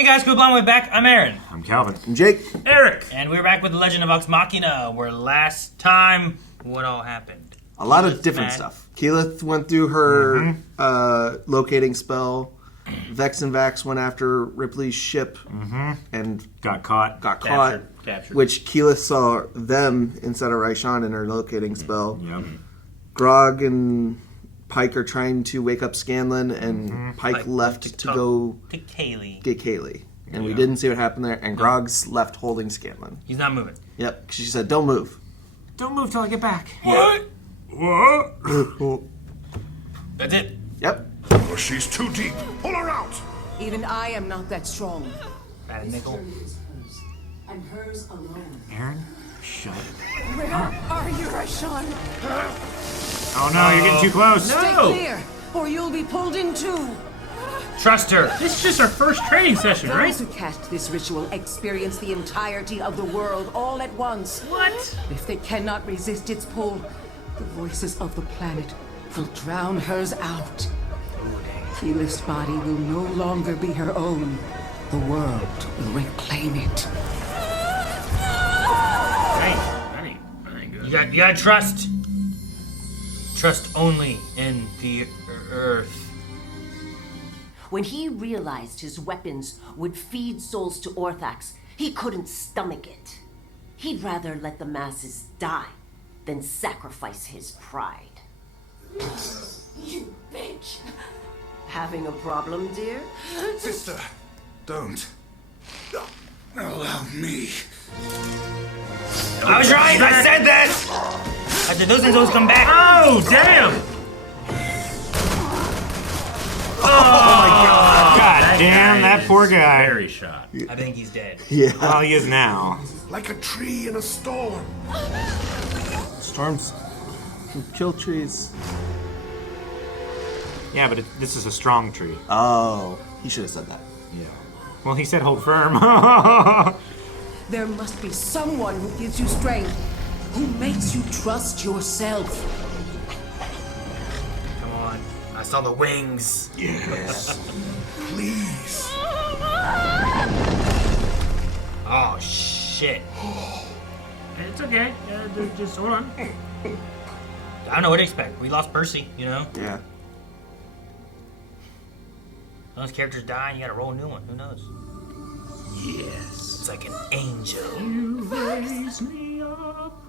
Hey guys, cool blonde way back. I'm Aaron. I'm Calvin. I'm Jake. Eric. And we're back with the Legend of Vox Machina, where last time, what all happened? A lot of different stuff. Keyleth went through her locating spell. Vex and Vax went after Ripley's ship and Got caught. Captured. which Keyleth saw them instead of Raishan in her locating spell. Yep. Grog and Pike are trying to wake up Scanlan, and Pike left to go To Kaylee. get Kaylee. And we didn't see what happened there, and Grog's left holding Scanlan. He's not moving. Yep, she said, don't move. Don't move till I get back. What? What? That's it. Yep. Oh, she's too deep. Pull her out. Even I am not that strong. Bad nickel. And hers alone. Aaron, shut it. Where are you, Raishan? Oh no, you're getting too close. Stay clear, or you'll be pulled in too. Trust her. This is just our first training session, right? Those who cast this ritual experience the entirety of the world all at once. What? If they cannot resist its pull, the voices of the planet will drown hers out. Keyleth's body will no longer be her own. The world will reclaim it. That ain't good. You gotta trust. Trust only in the earth. When he realized his weapons would feed souls to Orthax, he couldn't stomach it. He'd rather let the masses die than sacrifice his pride. You bitch! Having a problem, dear? Sister, don't. Allow me. I was right. I said that. I said those things always come back. Oh, damn! God damn, that poor guy. Very shot. I think he's dead. Yeah. Well, he is now. Like a tree in a storm. Storms can kill trees. Yeah, but this is a strong tree. Oh, he should have said that. Yeah. Well, he said hold firm. There must be someone who gives you strength, who makes you trust yourself. Come on. I saw the wings. Yes. Please. Oh shit. It's okay. Just hold on. I don't know what to expect. We lost Percy, you know? Yeah. Those characters die and you gotta roll a new one. Who knows? Yes. It's like an angel. You raise me up.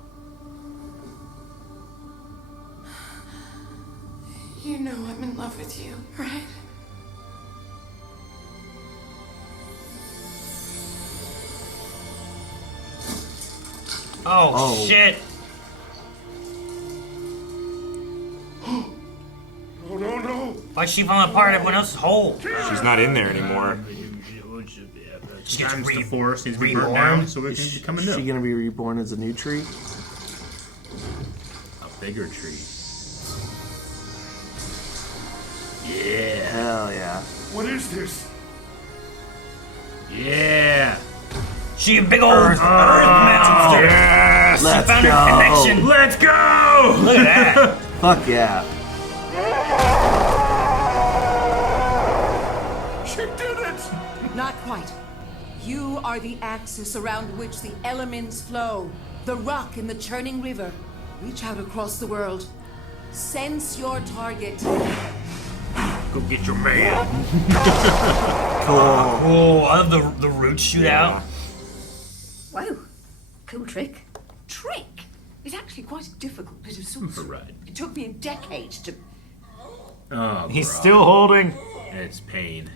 You know I'm in love with you, right? Oh, shit. Oh, no. Why'd she fall apart? Everyone else is whole. She's not in there anymore. She gets Times the force needs to be burnt down so it can become a Is she new. gonna be reborn as a new tree? A bigger tree. Hell yeah. What is this? Yeah. She a big old earth monster. Yes! Let's Found her go. connection. Let's go! Look at that. Fuck yeah. She did it! Not quite. You are the axis around which the elements flow, the rock in the churning river. Reach out across the world. Sense your target. Go get your man. Cool. Oh, I love the root shootout. Wow. Cool trick. Trick? It's actually quite a difficult bit of sorcery. Right. It took me a decade to... Oh, He's bro. still holding. It's pain.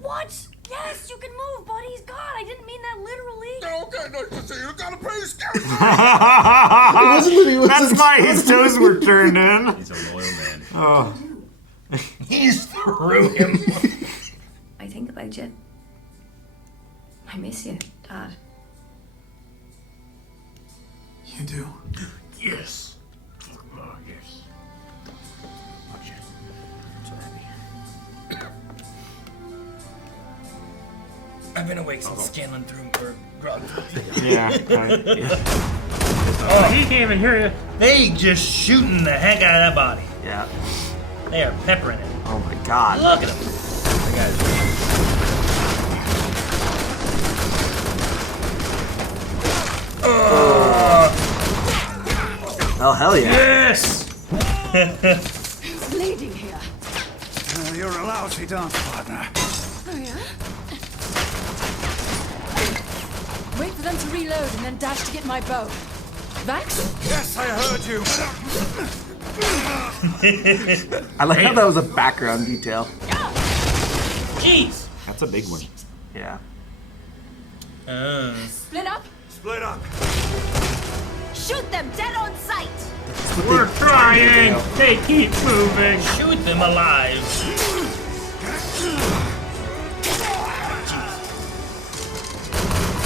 What? Yes, you can move, buddy. He's gone. I didn't mean that literally. Okay, nice to see you. Gotta pay scared. That's why his toes were turned in. He's a loyal man. Oh. He's through him. I think about you. I miss you, Dad. You do? Yes. Oh, yes. Watch it. So happy. I've been awake since Scanlan threw or Grog. Yeah. Right. Oh, he can't even hear you. They just shooting the heck out of that body. Yeah. They are peppering it. Oh my god. Look at them. That guy's Oh, hell yeah. yes! He's bleeding here. You're a lousy dance partner. Oh, yeah? Wait for them to reload and then dash to get my bow. Vax? Yes, I heard you. I like how that was a background detail. Jeez! That's a big one. Yeah. Split up. Split up. Shoot them dead on sight! We're trying. They keep moving. Shoot them alive.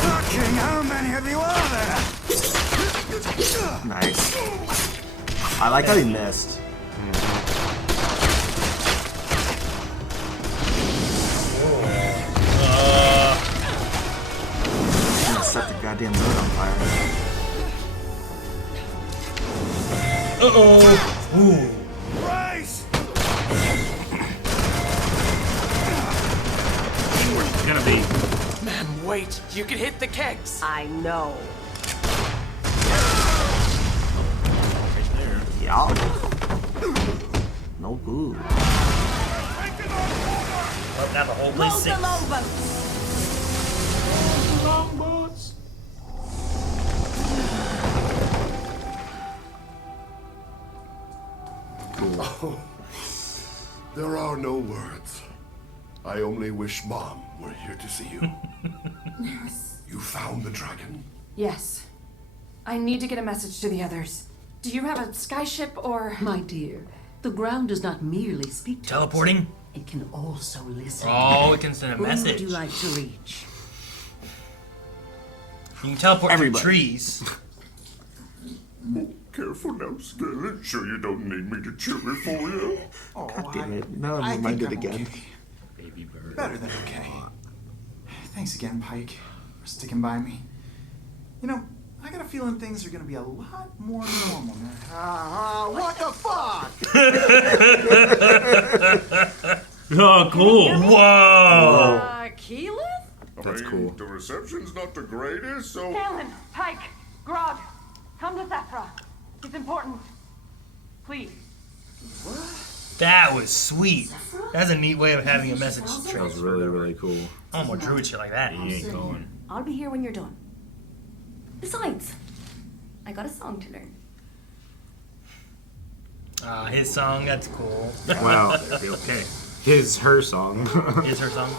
Fucking how many of you are there? Nice. I like how he missed. He's gonna set the goddamn road on fire. Uh-oh. Ooh. Brace! Where's she gonna be? Man, wait. You can hit the kegs. I know. Yeah. No good. Well, now the whole place Load the sinks. longboats. There are no words. I only wish Mom were here to see you. You found the dragon? Yes. I need to get a message to the others. Do you have a skyship or... My dear, the ground does not merely speak to Teleporting? us. It can also listen. Oh, it can send a Who message. would you like to reach? You can teleport Everybody. to trees. Careful now, Skeleton. Sure you don't need me to chew it for you? God damn it. Now I'm reminded again. Baby bird. Better than okay. Thanks again, Pike, for sticking by me. You know, I got a feeling things are gonna be a lot more normal now. What the fuck? Oh, cool. Whoa! Keyleth? That's cool. The reception's not the greatest, so... Galen, Pike, Grog, come to Thafra. It's important. Please. That was sweet. That's a neat way of having a message That was transfer. really, really cool. Oh, more druid shit like that. He ain't going. I'll be here when you're done. Besides, I got a song to learn. His song, that's cool. Wow. Okay. Her song. Is her song?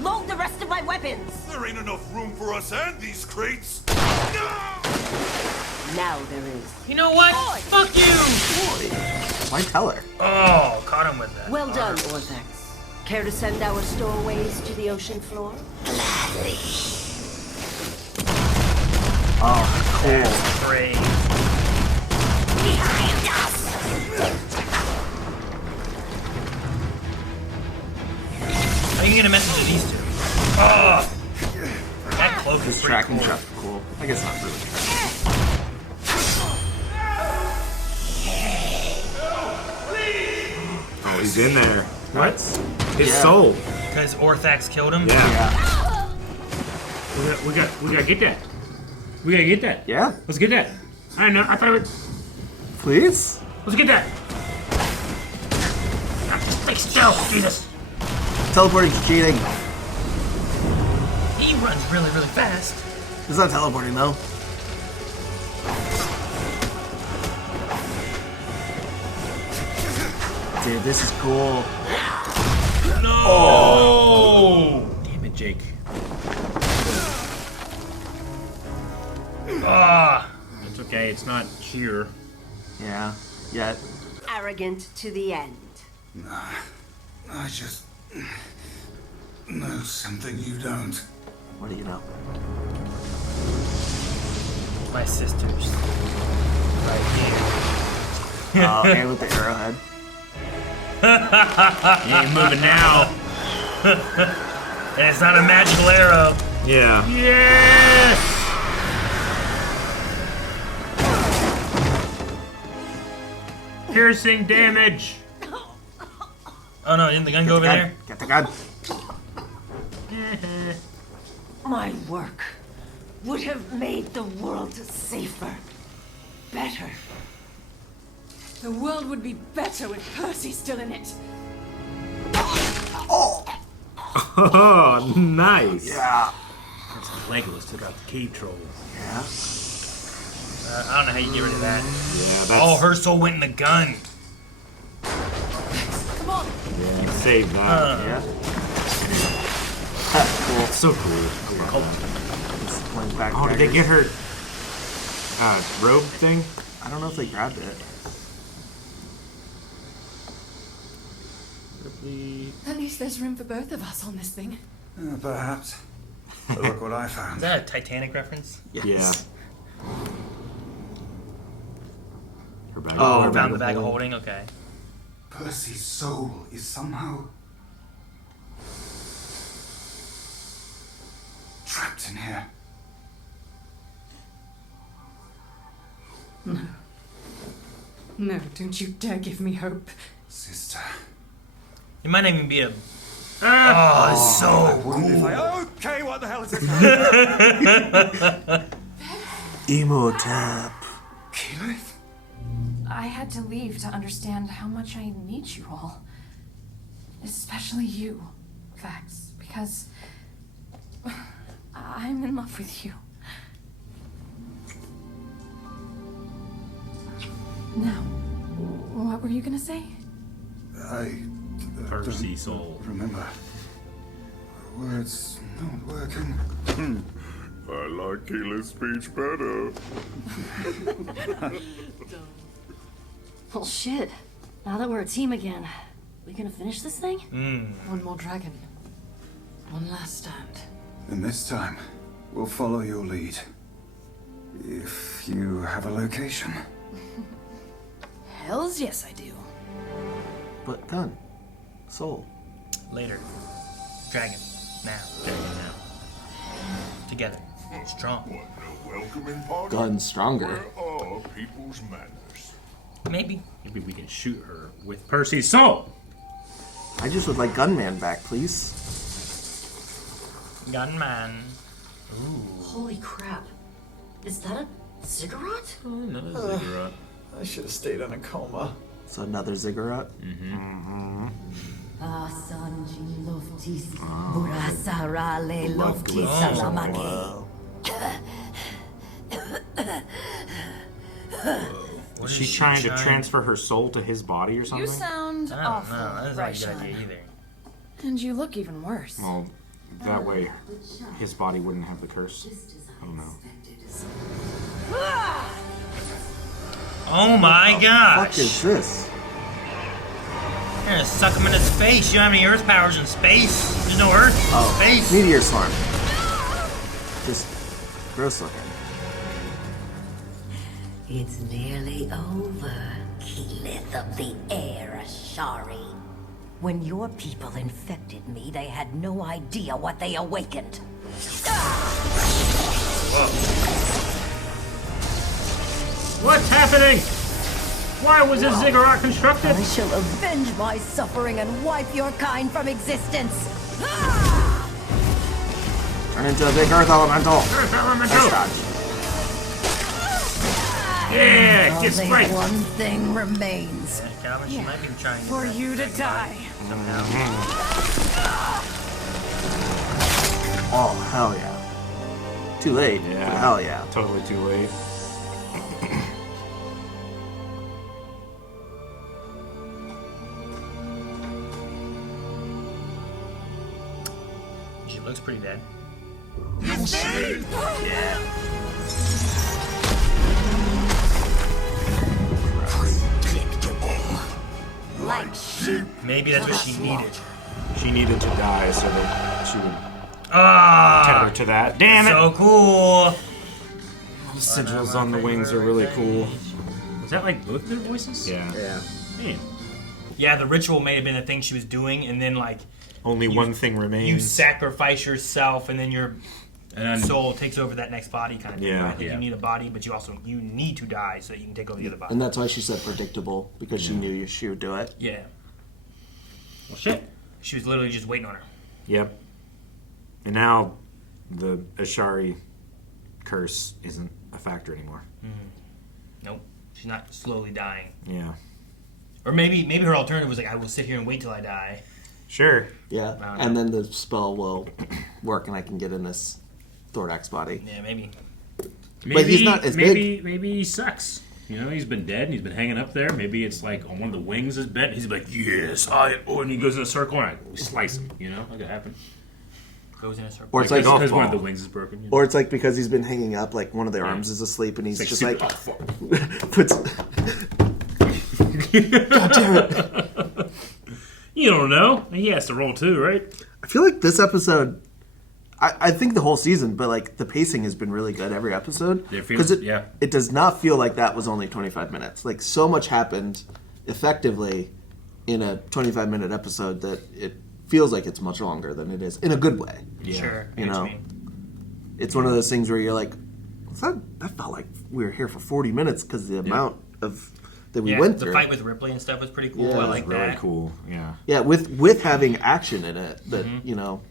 Load the rest of my weapons! There ain't enough room for us and these crates. Now there is. You know what? Fuck you! Why tell her? Oh, caught him with that. Well done, Orthax. Care to send our stowaways to the ocean floor? Oh, cool. Great. Behind us! I can get a message to these two. Oh! That cloak is His pretty tracking cool. shot's cool. I guess not really. Oh, he's in there. What? His Yeah. soul. Because Orthax killed him? Yeah. Yeah. We gotta get that. We gotta get that. Yeah. Let's get that. I don't know. I thought it would. Please? Let's get that. Stay still, Jesus! Teleporting's cheating. He runs really, really fast. It's not teleporting though. Dude, this is cool. No! Oh. Damn it, Jake. Ah! It's okay. It's not here. Yeah. Yet. Arrogant to the end. I just... know something you don't. What do you know? My sisters. Right here. Oh, and with the arrowhead. He ain't moving now. And it's not a magical arrow. Yeah. Yes! piercing damage. Oh no, didn't the gun go over there? Get the gun. My work would have made the world safer, better. The world would be better with Percy still in it. Oh, nice. Yeah. That's how Legolas took out the cave trolls. Yeah. I don't know how you get rid of that. Yeah, that's... Oh, her soul went in the gun. Come on. Yeah, save that. Yeah. Cool. So cool. It's playing back. Oh, did they get her robe thing? I don't know if they grabbed it. At least there's room for both of us on this thing. Perhaps. But look what I Is found. that a Titanic reference? Yes. Yeah. Her bag. Oh, I her found the bag of holding. Okay. Percy's soul is somehow trapped in here. No. No, don't you dare give me hope. Sister. It might not even be a. Oh, it's so cool. Okay, what the hell is this? Emo tap. Keyleth? I had to leave to understand how much I need you all. Especially you, Vax, because I'm in love with you. Now, what were you gonna say? Percy soul. Remember, words not working. I like Keyleth's speech better. Well, shit. Now that we're a team again, we gonna finish this thing? One more dragon. One last stand. And this time, we'll follow your lead. If you have a location. Hells yes, I do. But gun. Soul. Later. Dragon. Now. Dragon now. Together. Strong. What a welcoming party. Gun stronger. Where are people's manners? Maybe. Maybe we can shoot her with Percy's soul. I just would like Gunman back, please. Gunman. Ooh. Holy crap. Is that a cigarette? Another ziggurat. I should have stayed in a coma. So another ziggurat. Is she trying to transfer her soul to his body or something? You sound I don't awful, know. That's not a right, good idea Sean? either. And you look even worse. Well, that way his body wouldn't have the curse. I don't know. Oh my gosh! Fuck is this? You're gonna suck him into space. You don't have any Earth powers in space. There's no Earth. Oh, Space. meteor swarm. Just gross looking. It's nearly over, Keyleth of the Air Ashari. When your people infected me, they had no idea what they awakened. What's happening? Why was this ziggurat constructed? I shall avenge my suffering and wipe your kind from existence. Turn into a big earth elemental. Earth elemental. Nice dodge. Yeah, get Only spiked. one thing remains. Calvin, she might be trying to For you to die. somehow. Oh, hell yeah. Too late. Yeah. But hell yeah. Totally too late. She looks pretty dead. Like sheep. Maybe that's what she needed. She needed to die so that she would Ah! tether to that. Damn it! So cool. The sigils on the wings are really cool. Was that like both their voices? Yeah. Man. Yeah, the ritual may have been the thing she was doing, and then like Only one thing remains. you sacrifice yourself, and then your soul takes over that next body kind of thing. Yeah. Right? Like you need a body, but you need to die so that you can take over the other body. And that's why she said predictable, because she knew she would do it. Yeah. Well, shit. She was literally just waiting on her. Yep. And now the Ashari curse isn't a factor anymore. Nope. She's not slowly dying. Yeah. Or maybe her alternative was like, I will sit here and wait till I die. Sure. Yeah. And then the spell will work and I can get in this Thordax body. Yeah, maybe. But he's not as big. Maybe he sucks. You know, he's been dead and he's been hanging up there. Maybe it's like on one of the wings is bent. He's like, yes, and he goes in a circle and we slice him. You know, that could happen. Goes in a circle. Or it's like because one of the wings is broken. You know? Or it's like because he's been hanging up, like one of their arms is asleep and he's It's just like like super- puts. God damn it! You don't know. He has to roll too, right? I feel like this episode. I think the whole season, but like the pacing has been really good every episode because it does not feel like that was only 25 minutes. Like so much happened effectively in a 25-minute episode that it feels like it's much longer than it is in a good way. Yeah. Sure. You know, it's one of those things where you're like, that felt like we were here for 40 minutes because the amount of that we went through. The fight with Ripley and stuff was pretty cool. Yeah, I like really that. Cool. Yeah. Yeah, with having action in it that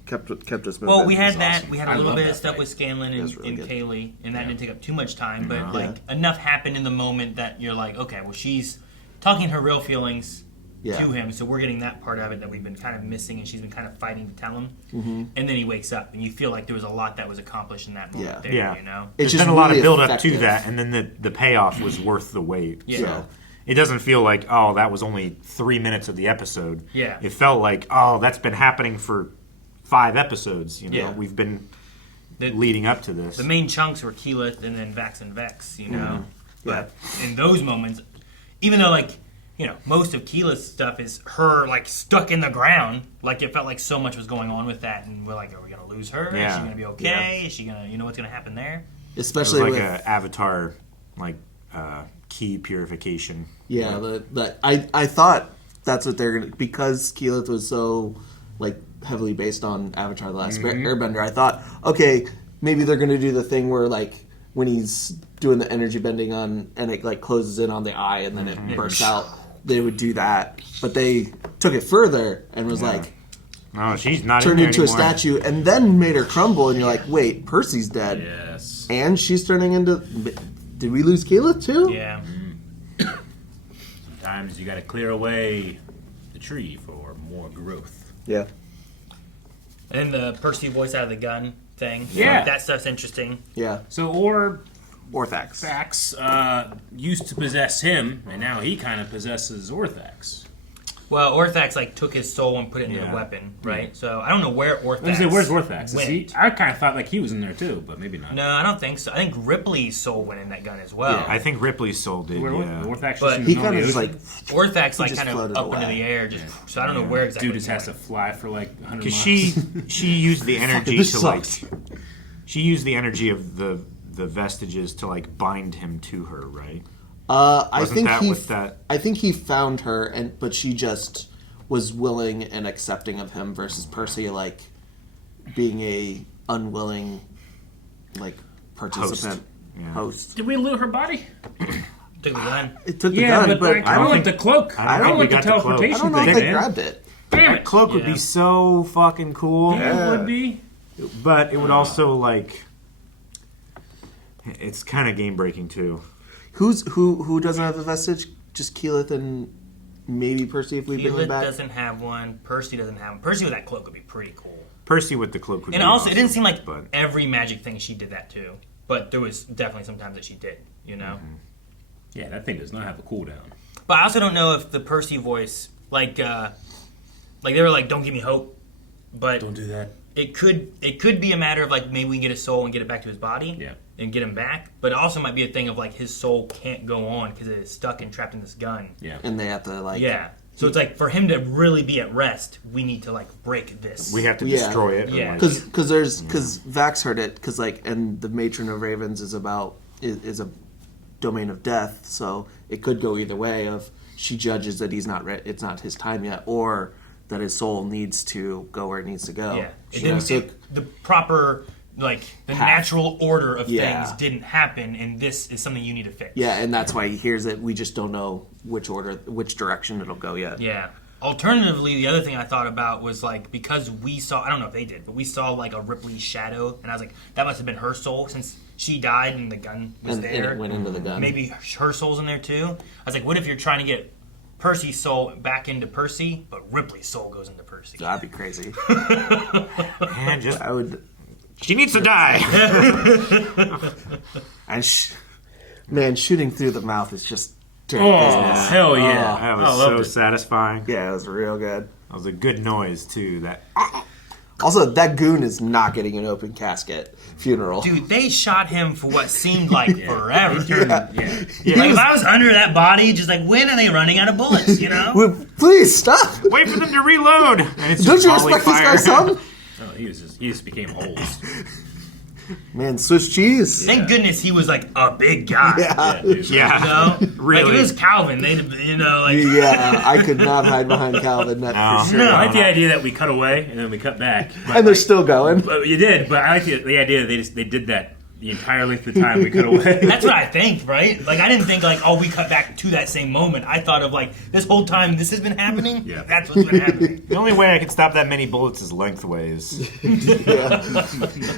kept us moving. Well, we had that. Awesome. We had a little bit of stuff with Scanlan and Kaylee, and that didn't take up too much time. But like enough happened in the moment that you're like, okay, well, she's talking her real feelings to him, so we're getting that part of it that we've been kind of missing, and she's been kind of fighting to tell him. And then he wakes up, and you feel like there was a lot that was accomplished in that moment. There, you know, There's been a lot of build up to that, and then the payoff was worth the wait. Yeah. So it doesn't feel like, oh, that was only 3 minutes of the episode. Yeah. It felt like, oh, that's been happening for 5 episodes. You know, we've been leading up to this. The main chunks were Keyleth and then Vax and Vex, you know. But in those moments, even though like, you know, most of Keyleth's stuff is her like stuck in the ground, like it felt like so much was going on with that, and we're like, are we gonna lose her? Is she gonna be okay? Is she gonna, you know, what's gonna happen there? Especially it was with like an Avatar, like key purification. Yeah, I thought that's what they're gonna, because Keyleth was so like heavily based on Avatar: The Last Airbender. I thought, okay, maybe they're gonna do the thing where like when he's doing the energy bending on and it like closes in on the eye and then it bursts out. They would do that, but they took it further and was like, "No, she's not turned in there into anymore." A statue," and then made her crumble. And you're like, "Wait, Percy's dead." Yes, and she's turning into. Did we lose Keyleth too? Yeah. Sometimes you got to clear away the tree for more growth. Yeah. And then the Percy voice out of the gun thing. Yeah, like, that stuff's interesting. Yeah. So Orthax. Thax used to possess him, and now he kind of possesses Orthax. Well, Orthax like took his soul and put it into the weapon, right? So I don't know where Orthax. Where's Orthax? went. I kind of thought like he was in there too, but maybe not. No, I don't think so. I think Ripley's soul went in that gun as well. Yeah, I think Ripley's soul did. Orthax, but he kind of just like Orthax like kind of up into the air. Just so I don't know where exactly. Dude just has to fly for like 100 miles. Because she used the energy to like. She used the energy of the vestiges to like bind him to her, right? I think he found her, but she just was willing and accepting of him versus Percy like being a unwilling like participant host. Did we loot her body? Took the gun. It took the gun, but I don't like the cloak. I don't like the teleportation. I don't know if they grabbed it. Damn That cloak would be so fucking cool. Yeah, it would be. But it would also like. It's kind of game breaking too. Who doesn't have the vestige? Just Keyleth and maybe Percy if we bring him back. Keyleth doesn't have one. Percy doesn't have one. Percy with that cloak would be pretty cool. Percy with the cloak would and be also, awesome, it didn't seem like every magic thing she did that too. But there was definitely some times that she did, you know? Mm-hmm. Yeah, that thing does not have a cooldown. But I also don't know if the Percy voice, like they were like, don't give me hope. But don't do that. It could be a matter of like maybe we can get his soul and get it back to his body. Yeah. And get him back. But it also might be a thing of like his soul can't go on because it is stuck and trapped in this gun. Yeah. And they have to like... Yeah. So it's like for him to really be at rest, we need to like break this. We have to destroy it. Yeah. Because Vax heard it, because like, and the Matron of Ravens is a domain of death, so it could go either way of she judges that it's not his time yet, or that his soul needs to go where it needs to go. Yeah. The proper like the natural order of things didn't happen, and this is something you need to fix. Yeah, and that's why he hears it. We just don't know which direction it'll go yet. Yeah. Alternatively, the other thing I thought about was like, because we saw, I don't know if they did, but we saw like a Ripley shadow, and I was like, that must have been her soul since she died and the gun was there. And it went into the gun. Maybe her soul's in there too. I was like, what if you're trying to get Percy's soul back into Percy, but Ripley's soul goes into Percy? That'd be crazy. And just I would. She needs to die. And man, shooting through the mouth is just dirty business. Hell yeah! That was so satisfying. Yeah, it was real good. That was a good noise too. That. Also, that goon is not getting an open casket funeral. Dude, they shot him for what seemed like forever. Yeah. Like, if I was under that body, just like, when are they running out of bullets, you know? Well, please, stop! Wait for them to reload! And it's Don't just you volley expect this fire. guy some? Oh, he just became holes. Man, Swiss cheese. Thank goodness he was like a big guy. Yeah. Yeah. You know? Really. Like, if it was Calvin, they'd, you know, like... Yeah, I could not hide behind Calvin, that for sure. No, I like the idea that we cut away and then we cut back. But And they're still going. But you did, but I like the idea that they did that the entire length of the time we cut away. That's what I think, right? Like, I didn't think, like, oh, we cut back to that same moment. I thought of, like, this whole time this has been happening? Yeah. That's what's been happening. The only way I can stop that many bullets is lengthways.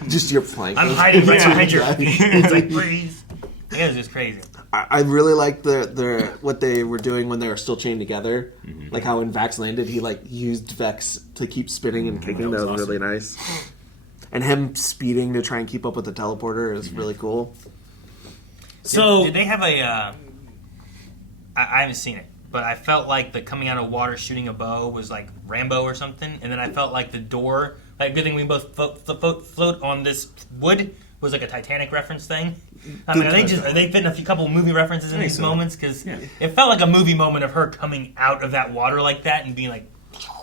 Just your flank. I'm hiding right behind your feet. It's like, please. It was just crazy. I really like the what they were doing when they were still chained together. Mm-hmm. Like how when Vax landed, he like used Vex to keep spinning and kicking. That was awesome. Really nice. And him speeding to try and keep up with the teleporter is really cool. So did they have a? I haven't seen it, but I felt like the coming out of water shooting a bow was like Rambo or something, and then I felt like the door. Like, good thing we both float on this wood was like a Titanic reference thing. I mean, are they fitting a couple movie references in these moments? Because it felt like a movie moment of her coming out of that water like that and being like,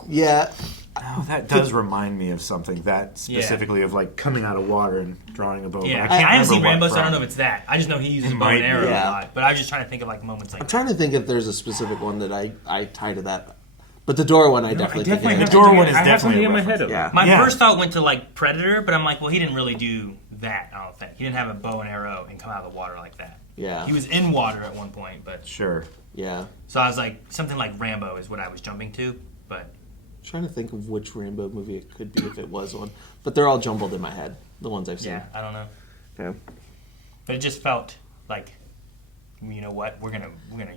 yeah. Oh, that does remind me of something. That specifically of like coming out of water and drawing a bow. Yeah, I haven't seen Rambo, so I don't know if it's that. I just know he uses a bow and arrow a lot. But I was just trying to think of like moments like I'm trying to think if there's a specific one that I tie to that. But the door one, I definitely think the door one is definitely in my head. My first thought went to like Predator, but I'm like, well, he didn't really do that. I don't think he didn't have a bow and arrow and come out of the water like that. Yeah, he was in water at one point, but sure. Yeah. So I was like, something like Rambo is what I was jumping to, but. I'm trying to think of which Rambo movie it could be if it was one, but they're all jumbled in my head. The ones I've seen. Yeah, I don't know. Yeah. But it just felt like, you know what, we're gonna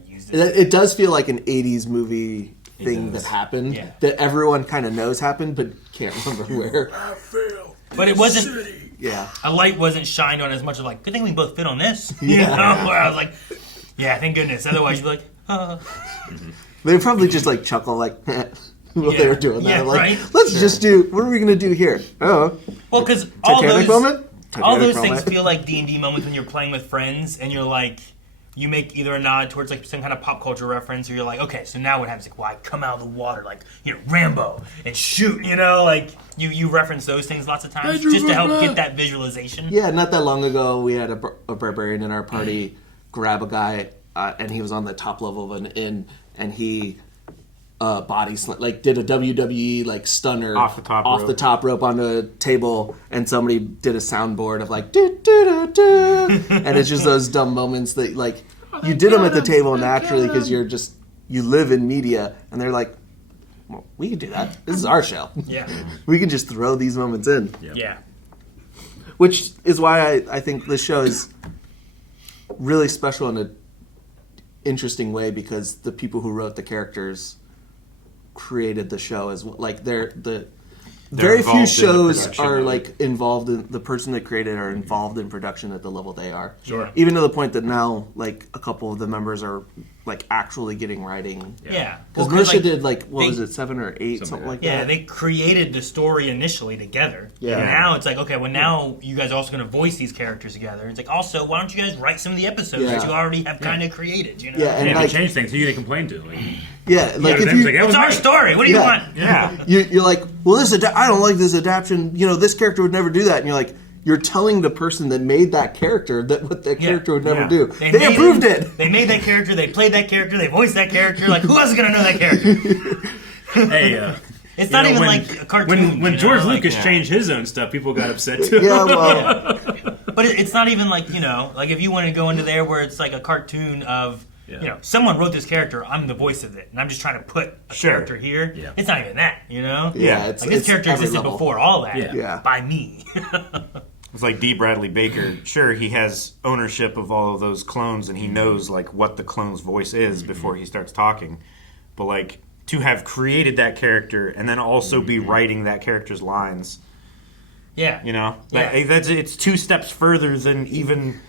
use this. It does feel like an '80s movie thing that happened that everyone kind of knows happened, but can't remember where. I failed. But it wasn't. Yeah. A light wasn't shined on as much of like, good thing we both fit on this. Yeah. You know? Where I was like, yeah, thank goodness. Otherwise, you'd be like, oh. They probably just like chuckle like. While they were doing that, yeah, like, right? let's just do. What are we going to do here? Oh, well, because all Titanic those moment? all those Titanic things feel like D&D moments when you're playing with friends, and you're like, you make either a nod towards like some kind of pop culture reference, or you're like, okay, so now what happens? Like, well, I come out of the water, like, you know, Rambo, and shoot, you know, like you reference those things lots of times just to help get that visualization. Yeah, not that long ago, we had a barbarian in our party grab a guy, and he was on the top level of an inn, and he. Body like did a WWE like stunner off the top rope on a table, and somebody did a soundboard of like do do do do, and it's just those dumb moments that like you did them at the table naturally because you live in media, and they're like, well, we can do that. This is our show. Yeah, we can just throw these moments in. Yeah, which is why I think this show is really special in an interesting way, because the people who wrote the characters created the show as well. Like they're very few shows are like involved in the person that created are involved in production at the level they are. Sure. Even to the point that now like a couple of the members are like actually getting writing. Yeah. Because Militia did like was it 7 or 8 something like that. Yeah, they created the story initially together. Yeah. And now it's like, okay, well now you guys are also going to voice these characters together. It's like, also, why don't you guys write some of the episodes that you already have kind of created? You know? Yeah, and like, change things. Who are you going to complain to? Like, yeah, like if you, it's our story. What do you want? Yeah, you're like, well, I don't like this adaptation. You know, this character would never do that. And you're like, you're telling the person that made that character that what that character would never do. They approved it. They made that character. They played that character. They voiced that character. Like, who else is gonna know that character? Hey, It's not even like a cartoon. When George Lucas changed his own stuff, people got upset too. Yeah, well, but it's not even like like if you want to go into there where it's like a cartoon of someone wrote this character, I'm the voice of it, and I'm just trying to put a character here. Yeah. It's not even that, Yeah, like this character existed before all that by me. It's like D. Bradley Baker. Sure, he has ownership of all of those clones, and he knows like what the clone's voice is before he starts talking. But like to have created that character and then also be writing that character's lines, it's 2 steps further than even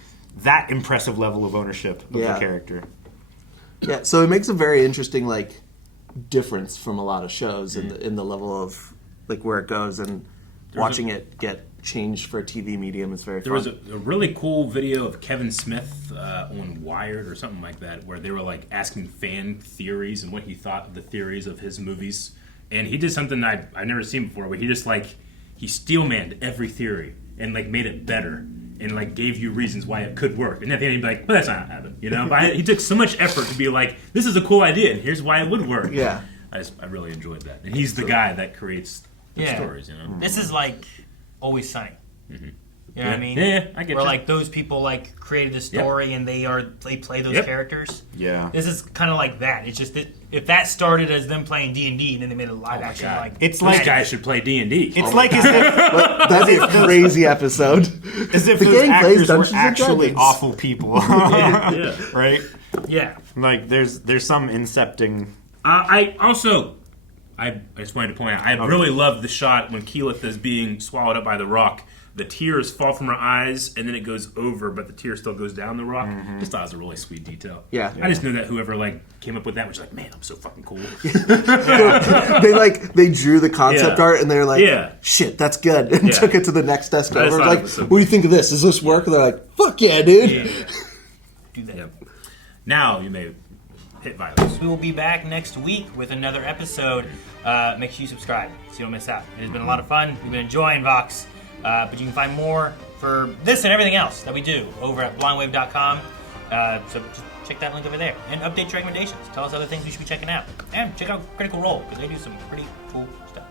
that impressive level of ownership of the character. Yeah, so it makes a very interesting like difference from a lot of shows in the level of like where it goes, and watching it get changed for a TV medium is very fun. There was a really cool video of Kevin Smith on Wired or something like that, where they were like asking fan theories and what he thought of the theories of his movies, and he did something I've never seen before, where he just like he steelmanned every theory and like made it better and like gave you reasons why it could work, and at the end he'd be like, "But that's not happening," But he took so much effort to be like, "This is a cool idea, and here's why it would work." Yeah, I really enjoyed that, and he's the guy that creates the stories. This is like Always Sunny. Mm-hmm. You know what I mean? Yeah, I get Where you. like those people like created the story and they play those characters. Yeah, this is kind of like that. It's just that if that started as them playing D&D and then they made a live action, like it's like this guy should play D&D. It's like as if that'd be a crazy episode. As if the those gang actors plays were Dungeons and actually Dragons. awful people, right? Yeah, like there's some incepting. I just wanted to point out, I really love the shot when Keyleth is being swallowed up by the rock. The tears fall from her eyes, and then it goes over, but the tear still goes down the rock. Just thought it was a really sweet detail. Yeah. I just knew that whoever like came up with that was like, man, I'm so fucking cool. They drew the concept art, and they're like, shit, that's good, and took it to the next desk over. Like, what do you think of this? Does this work? And they're like, fuck yeah, dude. Yeah. Do that. Yep. Now you may hit violence. We will be back next week with another episode. Make sure you subscribe so you don't miss out. It has been a lot of fun. We've been enjoying Vox. But you can find more for this and everything else that we do over at blindwave.com. So just check that link over there. And update your recommendations. Tell us other things we should be checking out. And check out Critical Role, because they do some pretty cool stuff.